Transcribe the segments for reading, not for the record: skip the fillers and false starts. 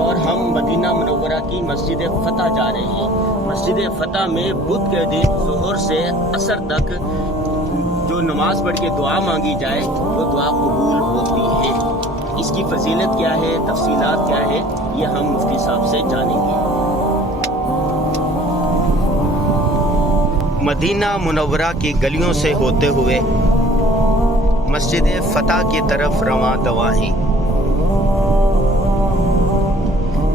اور ہم مدینہ منورہ کی مسجد فتح جا رہے ہیں۔ مسجد فتح میں بدھ کے دن ظہر سے عصر تک جو نماز پڑھ کے دعا مانگی جائے وہ دعا قبول ہوتی ہے۔ اس کی فضیلت کیا ہے، تفصیلات کیا ہے، یہ ہم مفتی صاحب سے جانیں گے۔ مدینہ منورہ کی گلیوں سے ہوتے ہوئے مسجد فتح کی طرف رواں دواں ہیں۔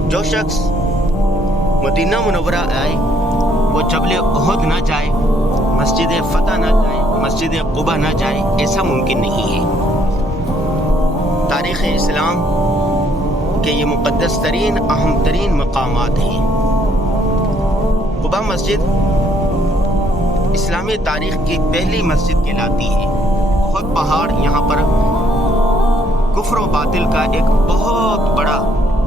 جو شخص مدینہ منورہ آئے وہ جبل احد نہ جائے، مسجد فتح نہ جائے، مسجد قباء نہ جائے، ایسا ممکن نہیں ہے۔ تاریخ اسلام کے یہ مقدس ترین اہم ترین مقامات ہیں۔ قباء مسجد اسلامی تاریخ کی پہلی مسجد کہلاتی ہے۔ احد پہاڑ یہاں پر کفر و باطل کا ایک بہت بڑا،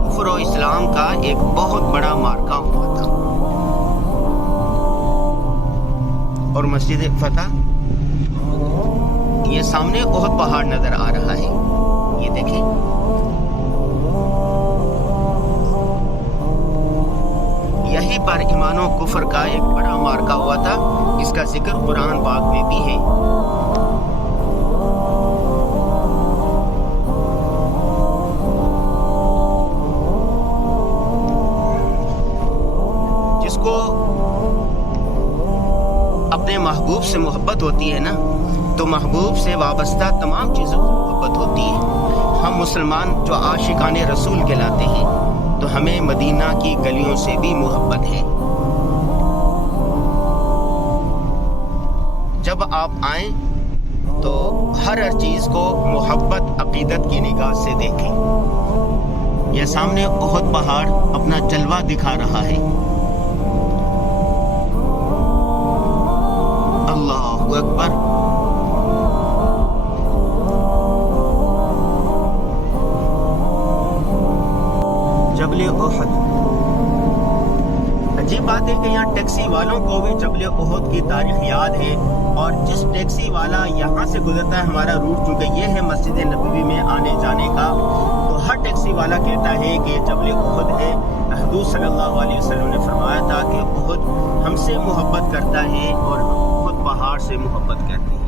کفر و اسلام کا ایک بہت بڑا معرکہ ہوا تھا۔ اور مسجد فتح یہ سامنے احد پہاڑ نظر آ رہا ہے، یہ دیکھیں۔ یہیں پر ایمان و کفر کا ایک بڑا معرکہ ہوا تھا، جس کا ذکر قرآن پاک میں بھی ہے۔ جس کو اپنے محبوب سے محبت ہوتی ہے نا، تو محبوب سے وابستہ تمام چیزوں سے محبت ہوتی ہے۔ ہم مسلمان جو عاشقان رسول کہلاتے ہیں، تو ہمیں مدینہ کی گلیوں سے بھی محبت ہے۔ جب آپ آئیں تو ہر چیز کو محبت عقیدت کی نگاہ سے دیکھیں۔ یہ سامنے احد پہاڑ اپنا جلوہ دکھا رہا ہے۔ اللہ اکبر۔ جبل احد، عجیب بات ہے کہ یہاں ٹیکسی والوں کو بھی جبل احد کی تاریخ یاد ہے، اور جس ٹیکسی والا یہاں سے گزرتا ہے، ہمارا روٹ چونکہ یہ ہے مسجد نبوی میں آنے جانے کا، تو ہر ٹیکسی والا کہتا ہے کہ جبل احد ہے۔ حضور صلی اللہ علیہ وسلم نے فرمایا تھا کہ احد ہم سے محبت کرتا ہے اور ہم احد پہاڑ سے محبت کرتے ہیں۔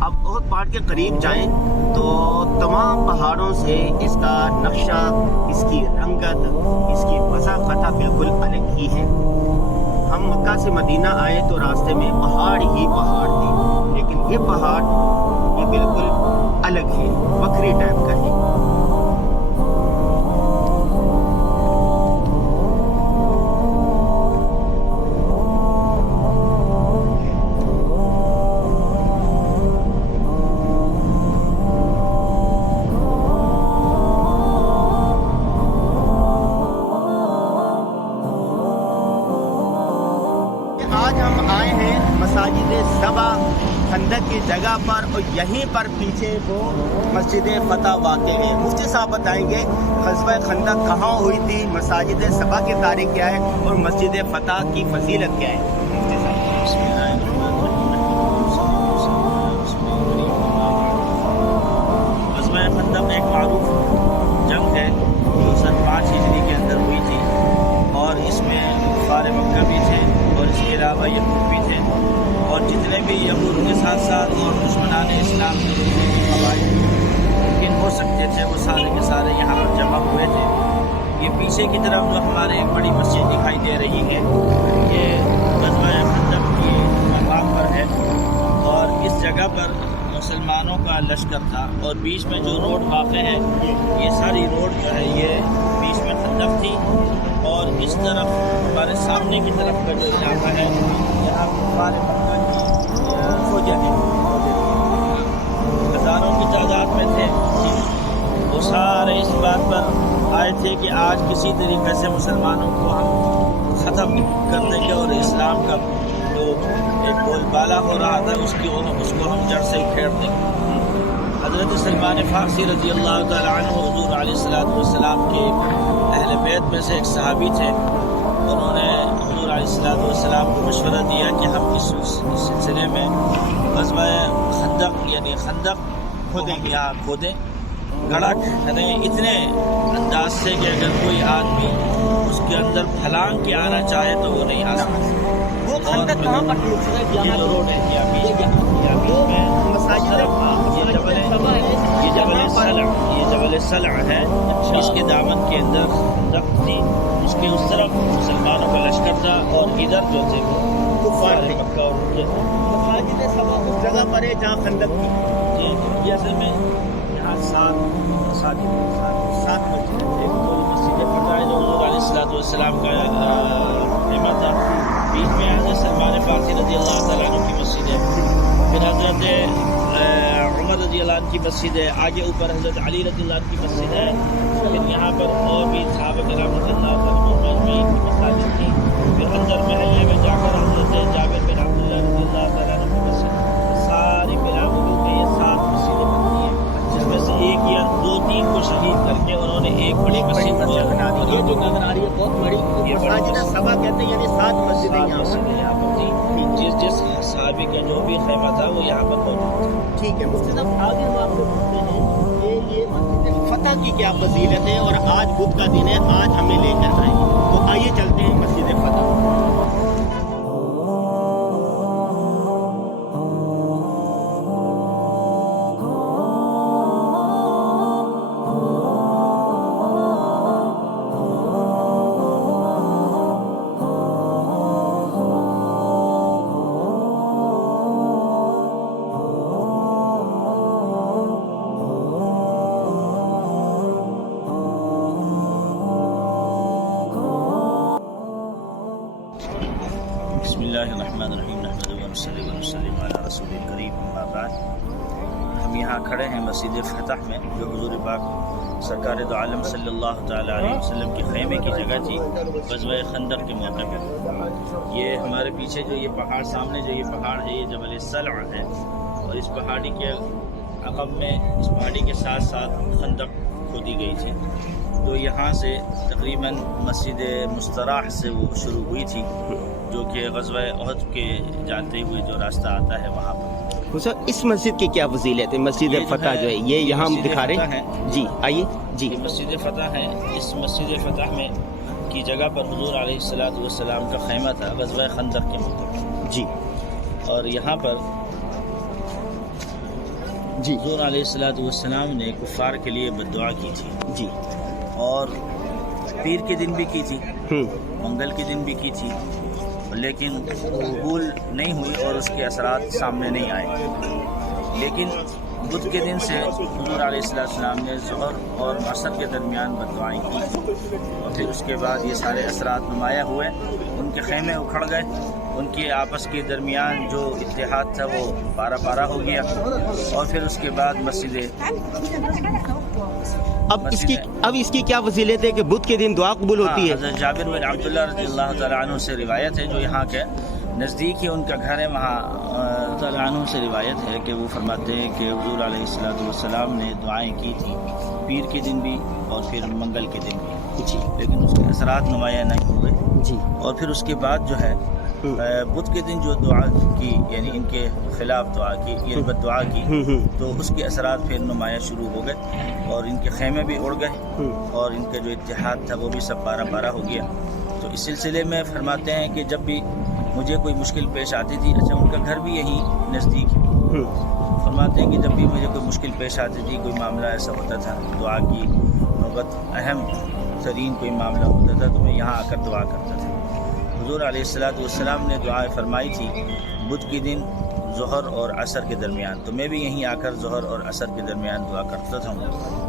اب احد پہاڑ کے قریب جائیں تو تمام پہاڑوں سے اس کا نقشہ، اس کی رنگت، اس کی وضاحت بالکل الگ ہی ہے۔ ہم مکہ سے مدینہ آئے تو راستے میں پہاڑ ہی پہاڑ تھے، لیکن یہ پہاڑ یہ بالکل الگ ہے، بکری ٹائپ کا ہے۔ آج ہم آئے ہیں مساجد سبا خندق کی جگہ پر، اور یہیں پر پیچھے وہ مسجد فتح واقع ہے۔ مفتی صاحب بتائیں گے غزوہ خندق کہاں ہوئی تھی، مساجد سبا کی تاریخ کیا ہے، اور مسجد فتح کی فضیلت کیا ہے۔ مفتی صاحب غزوہ خندق ایک معروف جنگ ہے جو سن 5 ہجری کے اندر ہوئی تھی، اور اس میں کفار مکہ بھی تھے اور اس کے علاوہ یہود بھی تھے، اور جتنے بھی یہود کے ساتھ ساتھ اور دشمنان اسلام کے جتنے بھی قبائل ممکن ہو سکتے تھے وہ سارے کے سارے یہاں پر جمع ہوئے تھے۔ یہ پیچھے کی طرف جو ہمارے ایک بڑی مسجد دکھائی دے رہی ہے، یہ غزوہ خندق کی مقام پر ہے، اور اس جگہ پر مسلمانوں کا لشکر تھا، اور بیچ میں جو روڈ واقع ہے، یہ ساری روڈ جو ہے یہ بیچ میں خندق تھی، اور اس طرف ہمارے سامنے کی طرف کا جو علاقہ ہے یہاں کفار مکہ کی فوجیں ہیں، ہزاروں کی تعداد میں تھے۔ وہ سارے اس بات پر آئے تھے کہ آج کسی طریقے سے مسلمانوں کو ہم ختم کر دیں گے اور اسلام کا جو ایک بول بالا ہو رہا تھا، اس کو ہم جڑ سے کھیڑ دیں گے۔ حضرت سلمان فارسی رضی اللہ تعالیٰ عنہ حضور علیہ السلام کے اہل بیت میں سے ایک صحابی تھے۔ انہوں نے حضور علیہ السلام کو مشورہ دیا کہ ہم اس سلسلے میں غزوہ خندق یعنی خندق یہاں کھودیں، گڑھا کھدیں اتنے انداز سے کہ اگر کوئی آدمی اس کے اندر پھلانگ کے آنا چاہے تو وہ نہیں آ سکتا۔ وہ خندق کہاں پر یہ جو روڈ ہے یہ بیچ میں یہ جبل سلع ہے، اس کے دامن کے اندر خندق تھی، اس کے اس طرف مسلمانوں کا لشکر تھا اور ادھر جو تھے وہ کفار تھے، مکہ اور مساجد صبا اس جگہ پر ہے جہاں خندق تھی۔ یہ اصل میں یہاں سات مسجد ایک تو مسجد فتح ہے جو حضور علیہ السلام کا خیمہ تھا، بیچ میں حضرت سلمان فارسی رضی اللہ تعالیٰ عنہ کی مسجد ہے، پھر حضرت عمر رضی اللہ عنہ کی مسجد ہے، آگے اوپر حضرت علی رضی اللہ عنہ کی مسجد ہے، پھر یہاں پر اور بھی صحابہ کرام رضی اللہ تعالیٰ عنہ کی مساجد تھی، پھر اندر محلے میں جا کر حضرت جابر بن عبداللہ رضی اللہ تعالیٰ عنہ کی مسجد، ساری ملا ملو کے یہ 7 مسجدیں بنتی ہیں، جس میں سے ایک یا 2-3 کو شہید کر کے انہوں نے ایک بڑی مسجد بنا دی۔ یہ جو نظر آ رہی ہے بہت بڑی مساجد صبا کہتے ہیں، یعنی 7 مسجدیں یہاں پر تھی۔ جس صحابی کا جو بھی خیمہ تھا وہ یہاں پر موجود تھا۔ ٹھیک ہے مفتی صاحب، آگے ہم آپ کو پوچھتے ہیں کہ یہ مسجد فتح کی کیا فضیلت ہے، اور آج بدھ کا دن ہے، آج ہمیں لے کر آئیں، تو آئیے چلتے ہیں مسجد فتح۔ بسم اللہ الرحمن الرحیم، نحمدہ ونصلی ونسلم علی رسول الکریم، اما بعد۔ ہم یہاں کھڑے ہیں مسجد فتح میں، جو حضور پاک سرکار دو عالم صلی اللہ تعالیٰ علیہ وسلم کے خیمے کی جگہ تھی غزوہ خندق کے موقع پہ۔ یہ ہمارے پیچھے جو یہ پہاڑ، سامنے جو یہ پہاڑ ہے، یہ جبل سلع ہے، اور اس پہاڑی کے عقب میں، اس پہاڑی کے ساتھ ساتھ خندق کھودی گئی تھی، تو یہاں سے تقریباً مسجد مستراح سے وہ شروع ہوئی تھی، جو کہ غزوہ احد کے جاتے ہوئے جو راستہ آتا ہے وہاں پر۔ سر اس مسجد کی کیا فضیلت ہے؟ مسجد فتح جو ہے یہ یہاں ہم دکھا رہے ہیں، جی آئیے جی۔ یہ مسجد فتح ہے، اس مسجد فتح میں کی جگہ پر حضور علیہ السلام کا خیمہ تھا غزوہ خندق کے موقع جی، اور یہاں پر جی حضور علیہ السلام نے کفار کے لیے بد دعا کی تھی، جی، اور پیر کے دن بھی کی تھی، ہوں، منگل کے دن بھی کی تھی، لیکن قبول نہیں ہوئی اور اس کے اثرات سامنے نہیں آئے۔ لیکن بدھ کے دن سے حضور علیہ السلام نے ظہر اور عصر کے درمیان بد دعائیں کی، اور پھر اس کے بعد یہ سارے اثرات نمایاں ہوئے، ان کے خیمے اکھڑ گئے، ان کے آپس کے درمیان جو اتحاد تھا وہ پارا پارا ہو گیا، اور پھر اس کے بعد اب اس کی کیا فضیلت ہے کہ بدھ کے دن دعا قبول ہوتی ہے؟ حضرت جابر بن عبداللہ رضی اللہ تعالیٰ عنہ سے روایت ہے، جو یہاں کے نزدیک ہی ان کا گھر ہے، وہاں تعالیٰ عنہ سے روایت ہے کہ وہ فرماتے ہیں کہ حضور علیہ السلام نے دعائیں کی تھی پیر کے دن بھی اور پھر منگل کے دن بھی، جی، لیکن اس کے اثرات نمایاں نہیں ہوئے، جی، اور پھر اس کے بعد جو ہے بدھ کے دن جو دعا کی، یعنی ان کے خلاف دعا کی، یہ بد دعا کی، تو اس کے اثرات پھر نمایاں شروع ہو گئے، اور ان کے خیمے بھی اڑ گئے، اور ان کا جو اتحاد تھا وہ بھی سب پارا پارا ہو گیا۔ تو اس سلسلے میں فرماتے ہیں کہ جب بھی مجھے کوئی مشکل پیش آتی تھی، اچھا ان کا گھر بھی یہی نزدیک ہے، فرماتے ہیں کہ جب بھی مجھے کوئی مشکل پیش آتی تھی، کوئی معاملہ ایسا ہوتا تھا، دعا کی نوبت، اہم ترین کوئی معاملہ ہوتا تھا، تو میں یہاں آ کر دعا کرتا تھا۔ حضور علیہ السلام نے دعائیں فرمائی تھی بدھ کے دن ظہر اور عصر کے درمیان، تو میں بھی یہیں آ کر ظہر اور عصر کے درمیان دعا کرتا تھا،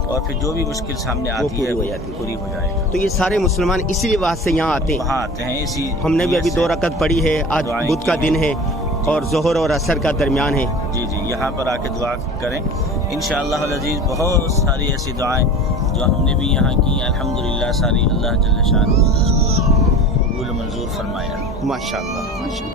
اور پھر جو بھی مشکل سامنے آتی ہے وہ پوری ہو جائے گا۔ تو یہ سارے مسلمان اسی لیے وہاں سے یہاں آتے ہیں؟ وہاں آتے ہیں، اسی ہم نے بھی ابھی 2 رکعت پڑھی ہے، آج بدھ کا دن ہے اور ظہر اور عصر کا درمیان ہے۔ جی جی، یہاں پر آ کے دعا کریں انشاءاللہ العزیز۔ بہت ساری ایسی دعائیں جو ہم نے بھی یہاں کی، الحمدللہ ساری اللہ جل شانہ قبول منظور فرمایا۔ ماشاء اللہ، ماشاء اللہ۔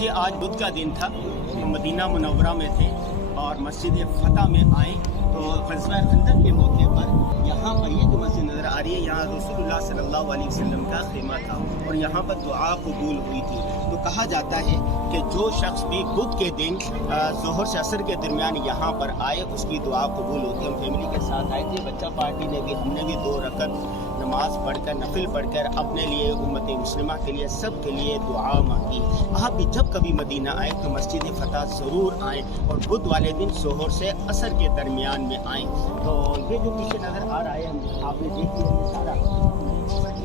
جی آج بدھ کا دن تھا، مدینہ منورہ میں تھے اور مسجد فتح میں آئے تو غزوہ خندق کے موقع پر یہاں پر یہ جو مسجد نظر آ رہی ہے، یہاں رسول اللہ صلی اللہ علیہ وسلم کا خیمہ تھا اور یہاں پر دعا قبول ہوئی تھی۔ تو کہا جاتا ہے کہ جو شخص بھی بدھ کے دن ظہر سے عصر کے درمیان یہاں پر آئے اس کی دعا قبول ہوتی ہے۔ ہم فیملی کے ساتھ آئے تھے، بچہ پارٹی نے بھی، ہم نے بھی 2 رکعت نماز پڑھ کر نفل پڑھ کر اپنے لیے، امت مسلمہ کے لیے، سب کے لیے دعا مانگی۔ آپ بھی جب کبھی مدینہ آئیں تو مسجد فتح ضرور آئیں اور بدھ والے دن ظہر سے عصر کے درمیان میں آئیں۔ تو یہ جو پیچھے نظر آ رہا ہے، آپ نے دیکھ لیا یہ سارا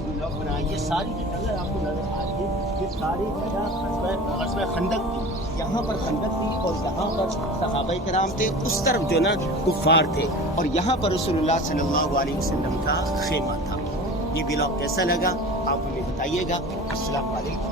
بلاک بنا، یہ ساری جو جگہ آپ کو نظر آ رہی ہے، یہ ساری جگہ غزوہ خندق تھی۔ یہاں پر خندق تھی اور یہاں پر صحابہ کرام تھے، اس طرف جو نا کفار تھے اور یہاں پر رسول اللہ صلی اللہ علیہ وسلم کا خیمہ تھا۔ یہ ولاگ کیسا لگا آپ ہمیں بتائیے گا۔ السلام علیکم۔